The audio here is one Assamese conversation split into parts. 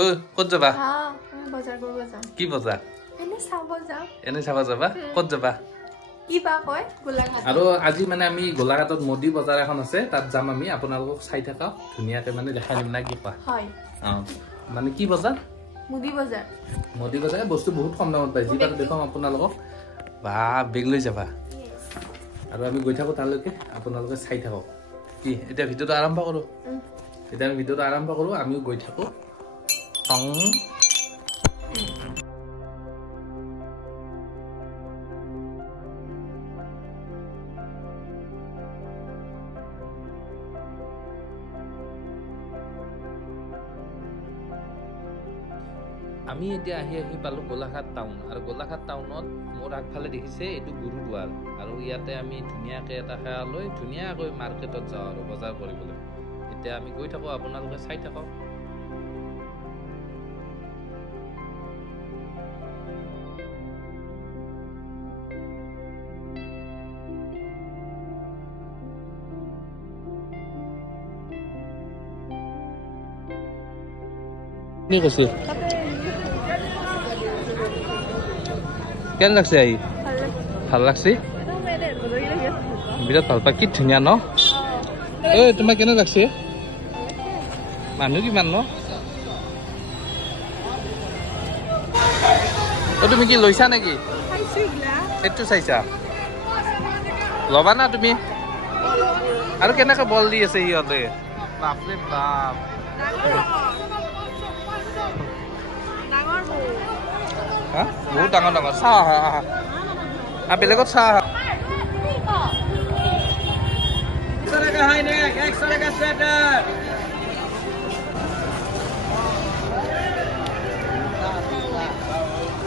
ও কত যাবা আমি বজাৰ কৰিব যাম কি বজাৰ এনে চাব যাম এনে চাব যাবা কত যাবা কি বা কয় গোলাঘাট আৰু আজি মানে আমি গোলাঘাটত মোদী বজাৰ এখন আছে তাত যাম আমি আপোনালোকক চাই থাকা ধুনিয়াকে মানে দেখাই দিম না কি কোৱা হয় মানে কি বজাৰ মোদী বজাৰ বস্তু বহুত কম দামত পাই যি পাৰো দেখাম আপোনালোকক বা বেগ লৈ যাবা আৰু আমি গৈ থাকো তালৈকে আপোনালোকে চাই থাকক কি এতিয়া ভিডিঅ'টো আৰম্ভ কৰো এতিয়া আমি ভিডিঅ'টো আৰম্ভ কৰো আমিও গৈ থাকো আমি এতিয়া আহি পালো গোলাঘাট টাউন আৰু গোলাঘাট টাউনত মোৰ আগফালে দেখিছে এইটো গুৰুদ্বাৰ আৰু ইয়াতে আমি ধুনীয়াকে এটা সেৱা লৈ ধুনীয়াকৈ মাৰ্কেটত যাওঁ আৰু বজাৰ কৰিবলৈ এতিয়া আমি গৈ থাকো আপোনালোকে চাই থাকক কি কৈছে কেন লাগছে আহি ভাল লাগছে বিৰাট ভাল পা কি ধুনীয়া ন ঐ তোমাৰ কেনে লাগছে মানুহ কিমান ন তুমি কি লৈছা নেকি সেইটো চাইছা ল'বা না তুমি আৰু কেনেকে বল দি আছে সিহঁতে বাপৰে বাপ বহুত ডাঙৰ ডাঙৰ চাহ আহা বেলেগত চাহ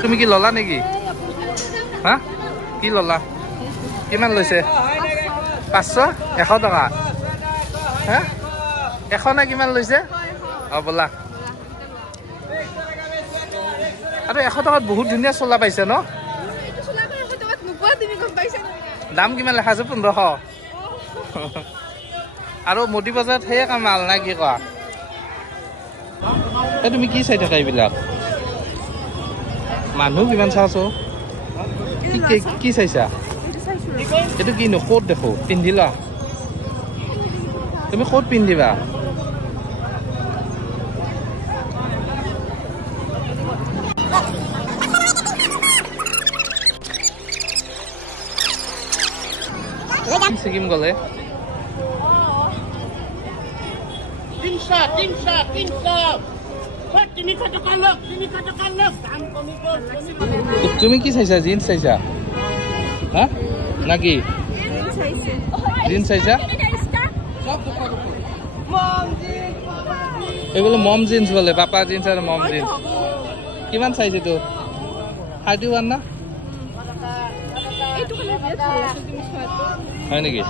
তুমি কি ললা নেকি হা কি ললা কিমান লৈছে 500 100 টকা হা 100 না কিমান লৈছে বলা আৰু 100 টকাত বহুত ধুনীয়া চলা পাইছে ন দাম কিমান লেখা আছে 1500 আৰু মোদী বজাৰত সেয়ে কামাল না কি কোৱা তুমি কি চাই থাকা এইবিলাক মানুহ কিমান চাইছো কি চাইছা এইটো কিনো ক'ত দেখো পিন্ধিলা তুমি ক'ত পিন্ধিবা সিকিম গলে তুমি কি চাইছা জিন্স চাইছা হা নাকি জিন্স চাইছা এইগুলো মম জিন্স বলে পাপা জিন্স আর মম জিন্স কিমান চাইছে তো 31 না হয় নেকি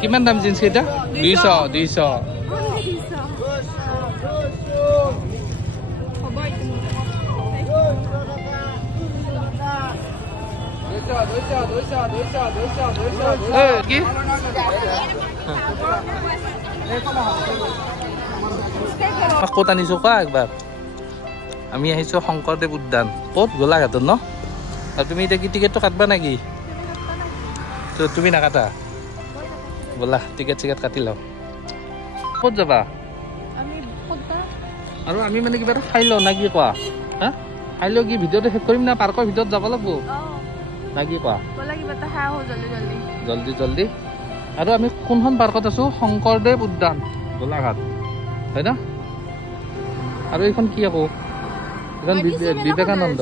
কিমান দাম জিন্স কেইটা 200 ক'ত আনিছো কোৱা একবাৰ আমি আহিছো শংকৰদেৱ উদ্যান ক'ত গোলাঘাটত ন আৰু তুমি এতিয়া কি টিকেটটো কাটবা নেকি তুমি নাকাটা ব'লা টিকেট চিকেট কাটি লওঁ ক'ত যাবা আৰু আমি মানে কিবা এটা খাই লওঁ না কি কোৱা হা খাই লওঁ কি ভিডিঅ'টো শেষ কৰিম না পাৰ্কৰ ভিতৰত যাব লাগিব না কি কোৱা জলদি আৰু আমি কোনখন পাৰ্কত আছো শংকৰদেৱ উদ্যান গোলাঘাট হয় না আৰু এইখন কি আকৌ এখন বিবেকানন্দ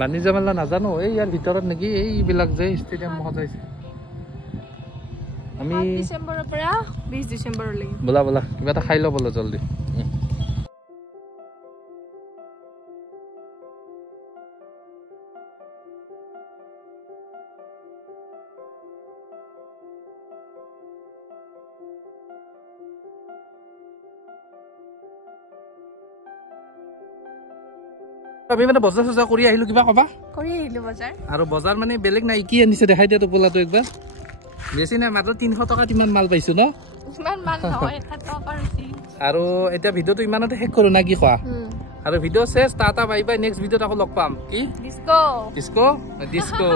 বাণিজ্য মেলা নাজানো এই ইয়াৰ ভিতৰত নেকি এইবিলাক যে ষ্টেডিয়াম সজাইছে আমি ডিসেম্বৰৰ পৰা 20 ডিসেম্বৰলৈকে বলা কিবা এটা খাই লওঁ বলা জলদি আমি মানে বজাৰ সজা কৰি আহিলো কিবা কবা বজাৰ আৰু বজাৰ মানে বেলেগ নাই কি আনিছে দেখাই দিয়া টোপলাটো একবাৰ বেছি নাই মাত্ৰ 300 টকা কিমান মাল পাইছো ন ইমান মাল নহয় 1 টকা ৰুচি আৰু এতিয়া ভিডিঅ'টো ইমানতে শেষ কৰোঁ না কি কোৱা আৰু ভিডিঅ' শেষ টাটা বাই বাই নেক্সট ভিডিঅ'ত আকৌ লগ পাম কি ডিস্কো ডিস্কো ডিস্কো